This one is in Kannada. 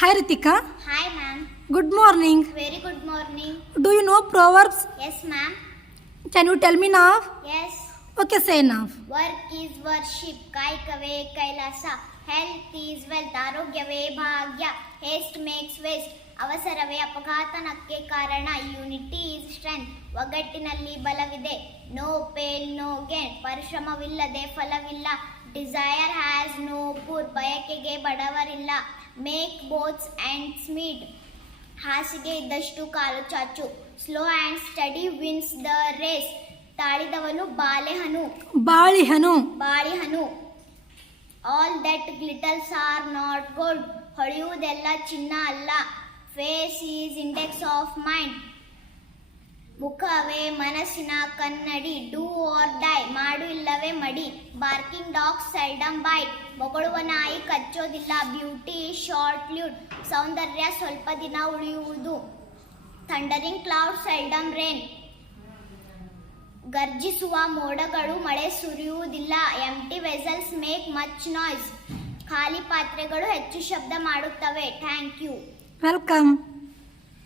Hi Ritika. Hi ma'am. Good morning. Very good morning. Do you know Proverbs? Yes ma'am. Can you tell me now? Yes. Okay, say now. Work is worship ಕಾಯ್ಕವೇ ಕೈಲಾಸ ಹೆಲ್ತ್ ಈಸ್ ವೆಲ್ತ್ ಆರೋಗ್ಯವೇ ಭಾಗ್ಯ ಹೇಸ್ಟ್ ಮೇಕ್ಸ್ ವೇಸ್ಟ್ ಅವಸರವೇ ಅಪಘಾತನಕ್ಕೆ ಕಾರಣ ಯೂನಿಟಿ ಈಸ್ ಸ್ಟ್ರೆಂತ್ ಒಗ್ಗಟ್ಟಿನಲ್ಲಿ ಬಲವಿದೆ. ನೋ ಪೇನ್ ನೋ ಗೇನ್ ಪರಿಶ್ರಮವಿಲ್ಲದೆ ಫಲವಿಲ್ಲ. ಡಿಸೈರ್ ಹ್ಯಾಸ್ ನೋ ಪೂರ್ ಬಯಕೆಗೆ ಬಡವರಿಲ್ಲ. ಮೇಕ್ ಬೋತ್ಸ್ ಆ್ಯಂಡ್ ಸ್ಮೀಡ್ ಹಾಸಿಗೆ ಇದ್ದಷ್ಟು ಕಾಲು ಚಾಚು. Slow and steady wins the race ತಾಳಿದವನು ಬಾಳೆಹನು. ಬಾಳಿಹನು. ಬಾಳೆಹನು. All that glitters are not gold ಹೊಳೆಯುವುದೆಲ್ಲ ಚಿನ್ನ ಅಲ್ಲ. Face is index of mind ಮುಖವೇ ಮನಸ್ಸಿನ ಕನ್ನಡಿ. ಡೂ ಆರ್ ಡೈ ಮಾಡು ಇಲ್ಲವೇ ಮಡಿ. ಬಾರ್ಕಿಂಗ್ ಡಾಗ್ ಸೈಡಮ್ ಬೈಟ್ ಮೊಗಳುವ ನಾಯಿ ಕಚ್ಚೋದಿಲ್ಲ. ಬ್ಯೂಟಿ ಶಾರ್ಟ್ ಲ್ಯೂಡ್ ಸೌಂದರ್ಯ ಸ್ವಲ್ಪ ದಿನ ಉಳಿಯುವುದು. ಥಂಡರಿಂಗ್ ಕ್ಲೌಡ್ ಸೈಡಮ್ ರೇನ್ ಗರ್ಜಿಸುವ ಮೋಡಗಳು ಮಳೆ ಸುರಿಯುವುದಿಲ್ಲ. Empty vessels make much noise ಖಾಲಿ ಪಾತ್ರೆಗಳು ಹೆಚ್ಚು ಶಬ್ದ ಮಾಡುತ್ತವೆ. Thank you welcome